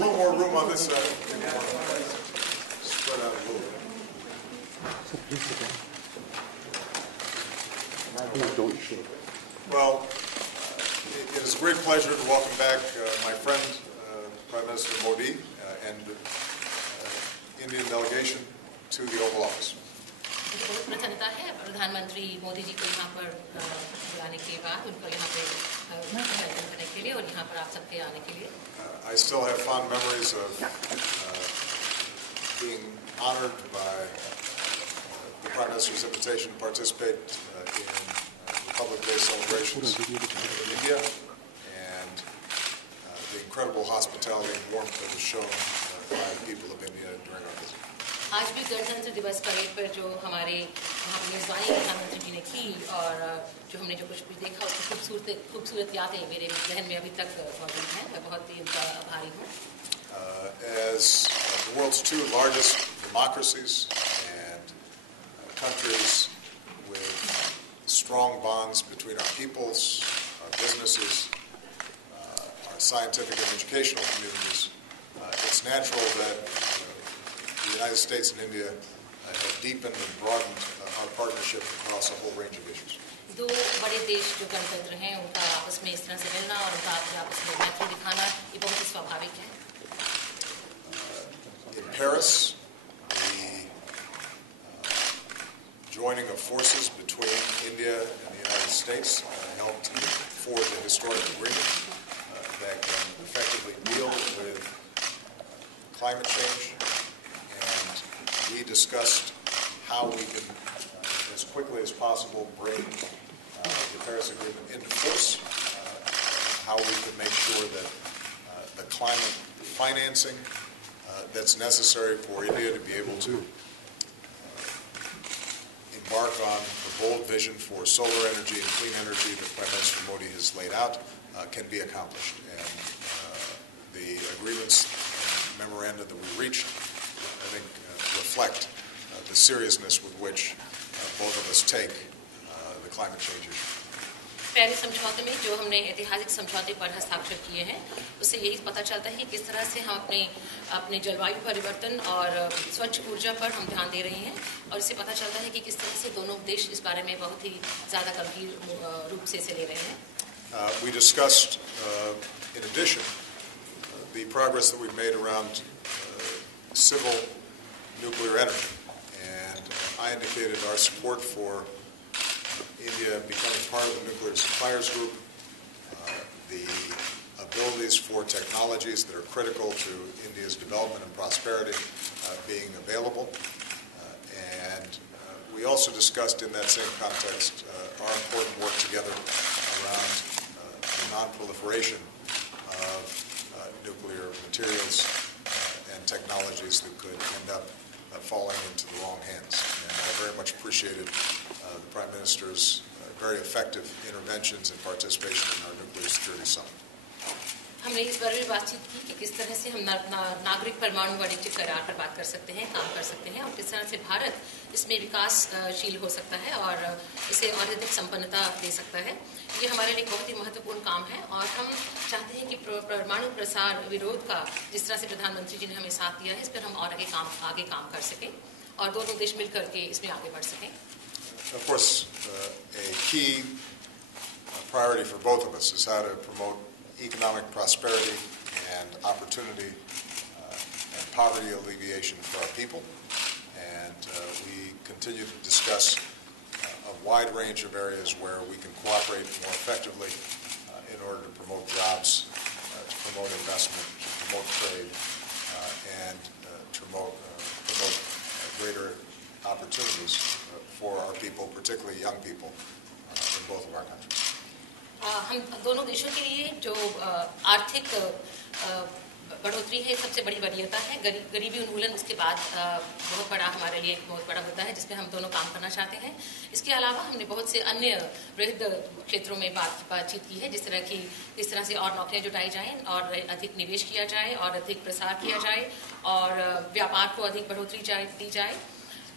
A little more room on this side. Spread out a little bit. Well, it is a great pleasure to welcome back my friend, Prime Minister Modi, and Indian delegation to the Oval Office. बहुत प्रसन्नता है प्रधानमंत्री मोदी जी को यहाँ पर बुलाने के बाद उनको यहाँ पे वेलकम करने के लिए और यहाँ पर आप सबके आने के लिए. I still have fond memories of being honored by the Prime Minister's invitation to participate in Republic Day celebrations in India, and the incredible hospitality and warmth that was shown by the people of India during our visit. आज भी गणतंत्र दिवस parade पर जो हमारे वहाँ मेजबानी प्रधानमंत्री जी ने की और जो हमने जो कुछ भी देखा उसकी खूबसूरत यादें मेरे जहन में अभी तक मौजूद हैं. मैं बहुत ही उनका आभारी हूँ. As the world's two largest democracies and countries with strong bonds between our peoples, our businesses, our scientific and educational communities, it's natural that the United States and India have deepened and broadened our partnership across a whole range of issues. दो बड़े देश जो गणतंत्र हैं उनका आपस में इस तरह से मिलना और उनका आपस में मैत्री दिखाना ये बहुत ही स्वाभाविक है. In Paris, the joining of forces between India and the United States helped forge a historic agreement that can effectively deal with climate change. We discussed how we can, as quickly as possible, bring the Paris Agreement into force, how we can make sure that the climate financing that's necessary for India to be able to embark on the bold vision for solar energy and clean energy that Prime Minister Modi has laid out can be accomplished. And the agreements and memoranda that we reached, I think, reflect the seriousness with which both of us take the climate change issue. Paris समझौते में जो हमने ऐतिहासिक समझौते पर हस्ताक्षर किए हैं उससे यही पता चलता है कि किस तरह से हम अपने जलवायु परिवर्तन और स्वच्छ ऊर्जा पर हम ध्यान दे रहे हैं और इससे पता चलता है कि किस तरह से दोनों देश इस बारे में बहुत ही ज़्यादा गंभीर रूप से ले रहे हैं. We discussed, in addition, the progress that we've made around civil nuclear energy, and I indicated our support for India becoming part of the Nuclear Suppliers Group, the abilities for technologies that are critical to India's development and prosperity being available, and we also discussed in that same context our important work together around the non-proliferation of nuclear materials and technologies that could end up falling into the wrong hands. And I very much appreciated the Prime Minister's very effective interventions and participation in our nuclear security summit. हमने इस बारे में बातचीत की कि किस तरह से हम नागरिक परमाणु वाणिज्य करार पर बात कर सकते हैं, काम कर सकते हैं और किस तरह से भारत इसमें विकासशील हो सकता है और इसे और अधिक संपन्नता दे सकता है. ये हमारे लिए बहुत ही महत्वपूर्ण काम है और हम चाहते हैं कि परमाणु प्रसार विरोध का जिस तरह से प्रधानमंत्री जी ने हमें साथ दिया है इस पर हम और आगे काम कर सकें और दोनों देश मिलकर के इसमें आगे बढ़ सकें. Of course, a key priority for both of us is how to promote economic prosperity and opportunity and poverty alleviation for our people. And we continue to discuss a wide range of areas where we can cooperate more effectively in order to promote jobs, to promote investment, to promote trade, and to promote greater opportunities for our people, particularly young people, in both of our countries. हम दोनों देशों के लिए जो आर्थिक बढ़ोतरी है सबसे बड़ी वरीयता है. गरीबी उन्मूलन उसके बाद बहुत बड़ा हमारे लिए बहुत बड़ा मुद्दा है जिसमें हम दोनों काम करना चाहते हैं. इसके अलावा हमने बहुत से अन्य वृहद क्षेत्रों में बातचीत की है जिस तरह से और नौकरियां जुटाई जाएं और अधिक निवेश किया जाए और अधिक प्रसार किया जाए और व्यापार को अधिक बढ़ोतरी दी जाए.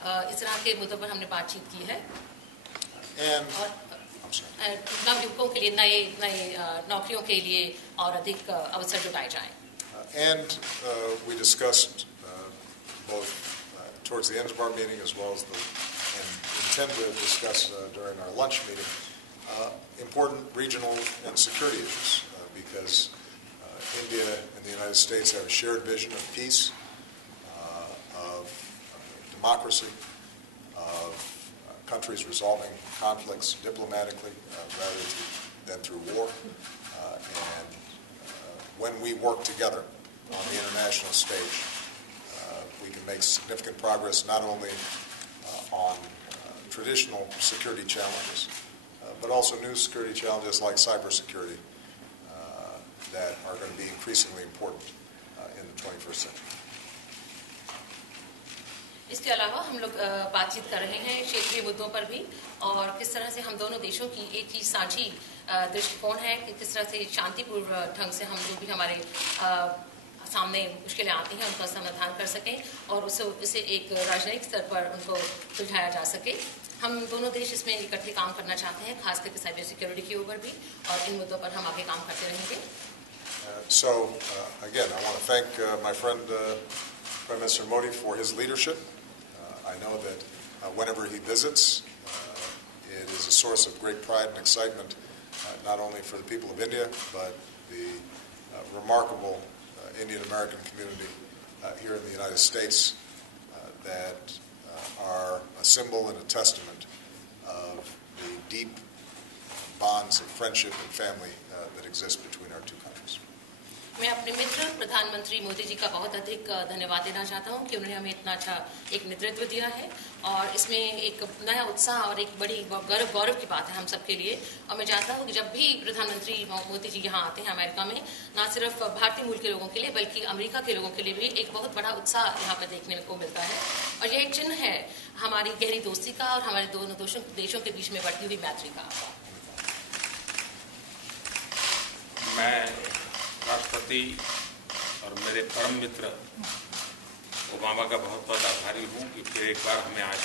इस तरह के मुद्दों पर हमने बातचीत की है और नवयुवकों के लिए नए नौकरियों के लिए और अधिक अवसर जुटाए जाएं. And we discussed both towards the end of our meeting as well as and intend to discuss during our lunch meeting important regional and security issues because India and the United States have a shared vision of peace, of democracy, of countries resolving conflicts diplomatically rather than through war. And when we work together on the international stage, we can make significant progress not only on traditional security challenges, but also new security challenges like cybersecurity that are going to be increasingly important in the 21st century. इसके अलावा हम लोग बातचीत कर रहे हैं क्षेत्रीय मुद्दों पर भी और किस तरह से हम दोनों देशों की एक ही साझी दृष्टिकोण है कि किस तरह से शांतिपूर्ण ढंग से हम जो भी हमारे सामने मुश्किलें आती हैं उनका समाधान कर सकें और उसे एक राजनयिक स्तर पर उनको सुलझाया जा सके। हम दोनों देश इसमें इकट्ठे काम करना चाहते हैं, खास करके साइबर सिक्योरिटी के ऊपर भी, और इन मुद्दों पर हम आगे काम करते रहेंगे। Again, I want to thank my friend Prime Minister Modi for his leadership. I know that whenever he visits, it is a source of great pride and excitement, not only for the people of India, but the remarkable Indian American community here in the United States that are a symbol and a testament of the deep bonds of friendship and family that exist between our two countries. मैं अपने मित्र प्रधानमंत्री मोदी जी का बहुत अधिक धन्यवाद देना चाहता हूं कि उन्होंने हमें इतना अच्छा एक नेतृत्व दिया है और इसमें एक नया उत्साह और एक बड़ी गौरव की बात है हम सब के लिए। और मैं चाहता हूं कि जब भी प्रधानमंत्री मोदी जी यहां आते हैं अमेरिका में, न सिर्फ भारतीय मूल के लोगों के लिए बल्कि अमेरिका के लोगों के लिए भी एक बहुत बड़ा उत्साह यहां पर देखने को मिलता है और यह एक चिन्ह है हमारी गहरी दोस्ती का और हमारे दोनों देशों के बीच में बढ़ती हुई मैत्री का। मैं राष्ट्रपति और मेरे परम मित्र ओबामा का बहुत बहुत आभारी हूँ कि फिर एक बार हमें आज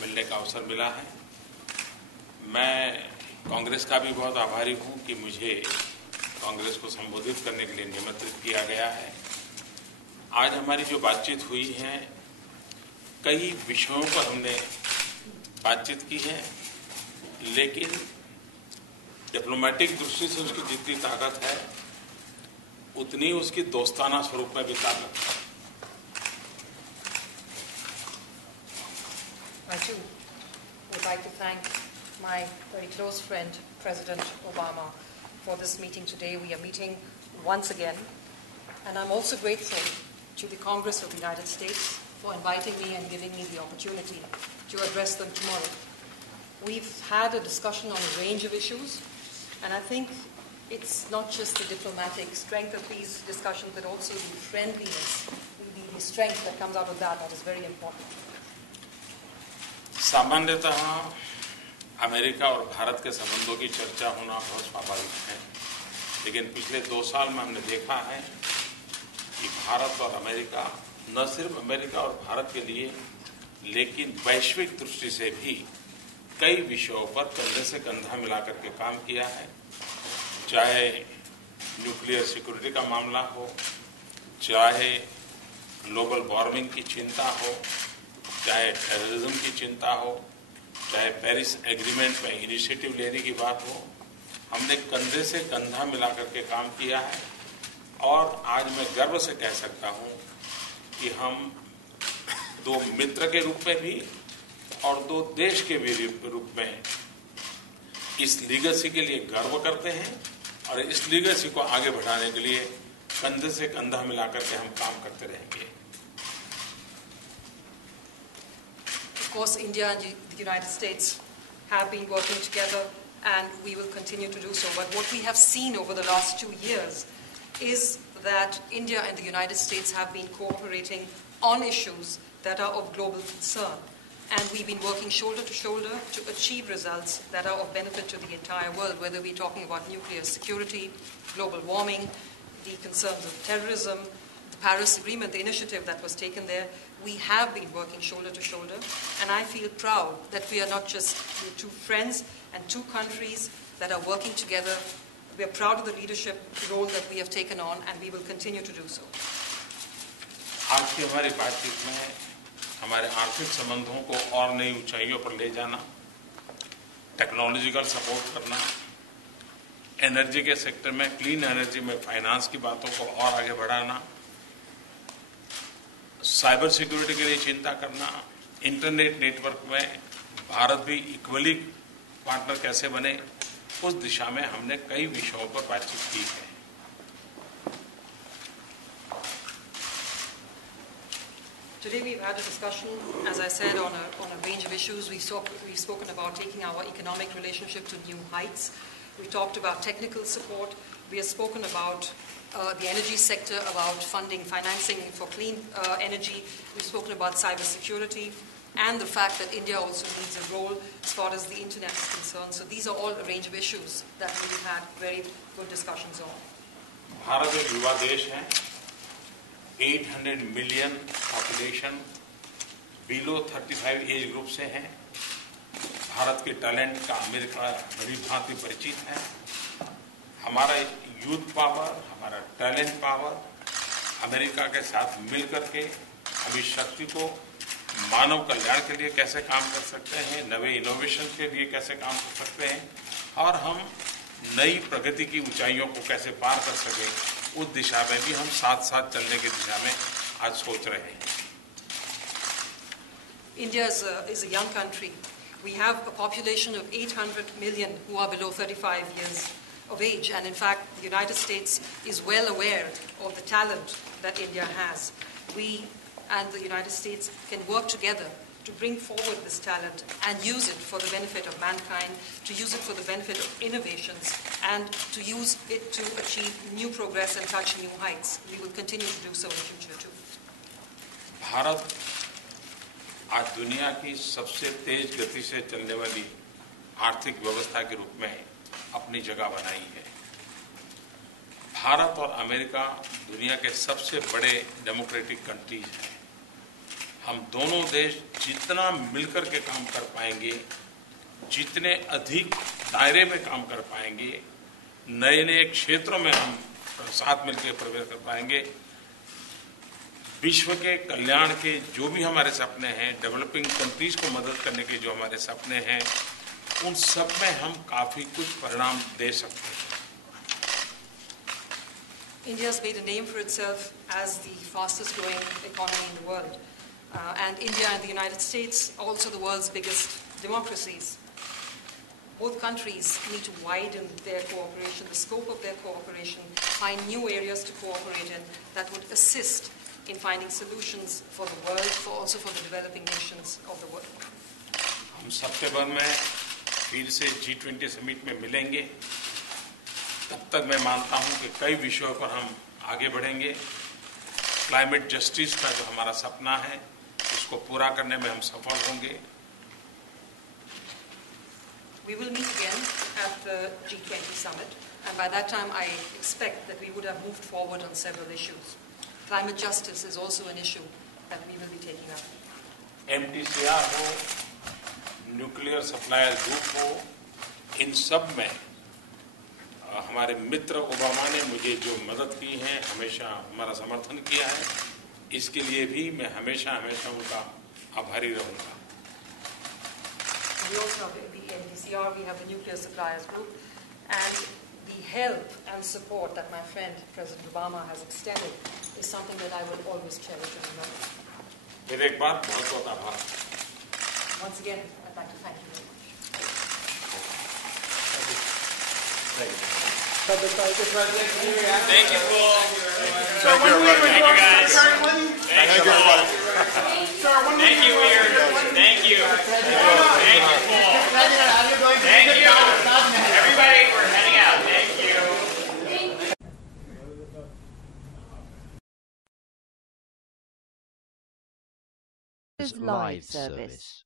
मिलने का अवसर मिला है। मैं कांग्रेस का भी बहुत आभारी हूँ कि मुझे कांग्रेस को संबोधित करने के लिए निमंत्रित किया गया है। आज हमारी जो बातचीत हुई है, कई विषयों पर हमने बातचीत की है, लेकिन डिप्लोमेटिक दृष्टि से उसकी जितनी ताकत है उतनी उसकी दोस्ताना स्वरूप में भी ताकत है। I too would like to thank my very close friend, President Obama, for this meeting today. We are meeting once again, and I'm also grateful to the Congress of the United States for inviting me and giving me the opportunity to address them tomorrow. We've had a discussion on a range of issues, and I think it's not just the diplomatic strength of these discussions, but also the friendliness, the strength that comes out of that is very important. सामान्यतः America और भारत के संबंधों की चर्चा होना बहुत स्वाभाविक है, लेकिन पिछले 2 साल में हमने देखा है कि भारत और अमेरिका, न सिर्फ अमेरिका और भारत के लिए लेकिन वैश्विक दृष्टि से भी कई विषयों पर कंधे से कंधा मिलाकर के काम किया है। चाहे न्यूक्लियर सिक्योरिटी का मामला हो, चाहे ग्लोबल वार्मिंग की चिंता हो, चाहे टेररिज्म की चिंता हो, चाहे पेरिस एग्रीमेंट में इनिशिएटिव लेने की बात हो, हमने कंधे से कंधा मिलाकर के काम किया है। और आज मैं गर्व से कह सकता हूं कि हम 2 मित्र के रूप में भी और 2 देश के भी रूप में इस लीगेसी के लिए गर्व करते हैं और इस लीगेसी को आगे बढ़ाने के लिए कंधे से कंधा मिलाकर के हम काम करते रहेंगे। Of course, India and the United States have been working together, and we will continue to do so. But what we have seen over the last 2 years is that India and the United States have been cooperating on issues that are of global concern. And we've been working shoulder to shoulder to achieve results that are of benefit to the entire world, whether we're talking about nuclear security, global warming, the concerns of terrorism, the Paris Agreement, the initiative that was taken there. We have been working shoulder to shoulder, and I feel proud that we are not just 2 friends and 2 countries that are working together We are proud of the leadership role that we have taken on, and we will continue to do so. आज की हमारी बातचीत में हमारे आर्थिक संबंधों को और नई ऊंचाइयों पर ले जाना, टेक्नोलॉजिकल सपोर्ट करना, एनर्जी के सेक्टर में, क्लीन एनर्जी में फाइनेंस की बातों को और आगे बढ़ाना, साइबर सिक्योरिटी के लिए चिंता करना, इंटरनेट नेटवर्क में भारत भी इक्वली पार्टनर कैसे बने, उस दिशा में हमने कई विषयों पर बातचीत की है। Today we've had a discussion, as I said, on a range of issues. We've spoken about taking our economic relationship to new heights. We talked about technical support. We have spoken about the energy sector, about funding, financing for clean energy. We've spoken about cybersecurity and the fact that India also needs a role as far as the internet is concerned. So these are all a range of issues that we've had very good discussions on. Bharat एक युवा देश है, 800 million population below 35 age group से है। भारत के talent का America बड़ी भांति परिचित है। हमारा यूथ पावर, हमारा टैलेंट पावर अमेरिका के साथ मिलकर के हम इस शक्ति को मानव कल्याण के लिए कैसे काम कर सकते हैं, नए इनोवेशन के लिए कैसे काम कर सकते हैं और हम नई प्रगति की ऊंचाइयों को कैसे पार कर सकें, उस दिशा में भी हम साथ साथ चलने की दिशा में आज सोच रहे हैं। India is a young country. We have a population of 800 million who are below 35 years of age, and in fact the United States is well aware of the talent that India has. We and the United States can work together to bring forward this talent and use it for the benefit of mankind, to use it for the benefit of innovations, and to use it to achieve new progress and touch new heights. We will continue to do so in the future too. Bharat आज दुनिया की सबसे तेज गति से चलने वाली आर्थिक व्यवस्था के रूप में अपनी जगह बनाई है। भारत और अमेरिका दुनिया के सबसे बड़े डेमोक्रेटिक कंट्रीज हैं। हम दोनों देश जितना मिलकर के काम कर पाएंगे, जितने अधिक दायरे में काम कर पाएंगे, नए नए क्षेत्रों में हम साथ मिलकर प्रवेश कर पाएंगे, विश्व के कल्याण के जो भी हमारे सपने हैं, डेवलपिंग कंट्रीज को मदद करने के जो हमारे सपने हैं, उन सब में हम काफी कुछ परिणाम दे सकते हैं। India has made a name for itself as the fastest growing economy in the world. And India and the United States are also the world's biggest democracies. Both countries need to widen their cooperation, the scope of their cooperation, find new areas to cooperate in that would assist in finding solutions for the world, also for the developing nations of the world. हम सितंबर में फिर से G20 summit में मिलेंगे। तब तक मैं मानता हूं कि कई विषयों पर हम आगे बढ़ेंगे। क्लाइमेट जस्टिस का जो हमारा सपना है, उसको पूरा करने में हम सफल होंगे। We will meet again at the G20 summit, and by that time I expect that we would have moved forward on several issues. Climate justice is also an issue that we will be taking up. MTCR हो, nuclear supplier group हो, इन सब में हमारे मित्र Obama ने मुझे जो मदद की है, हमेशा हमारा समर्थन किया है, इसके लिए भी मैं हमेशा उनका आभारी रहूंगा। We also have the NDCR, we have the Nuclear Suppliers Group, and the help and support that my friend President Obama has extended is something that I will always cherish and remember. फिर एक बार बहुत आभार। Once again, I'd like to thank you very much. Thank you. Thank you, Paul. Thank you, everybody. Thank you, guys. Thank you, everybody. Thank you, Weir. Thank you. Thank you, Paul. Thank you. Everybody, we're heading out. Thank you. Live service.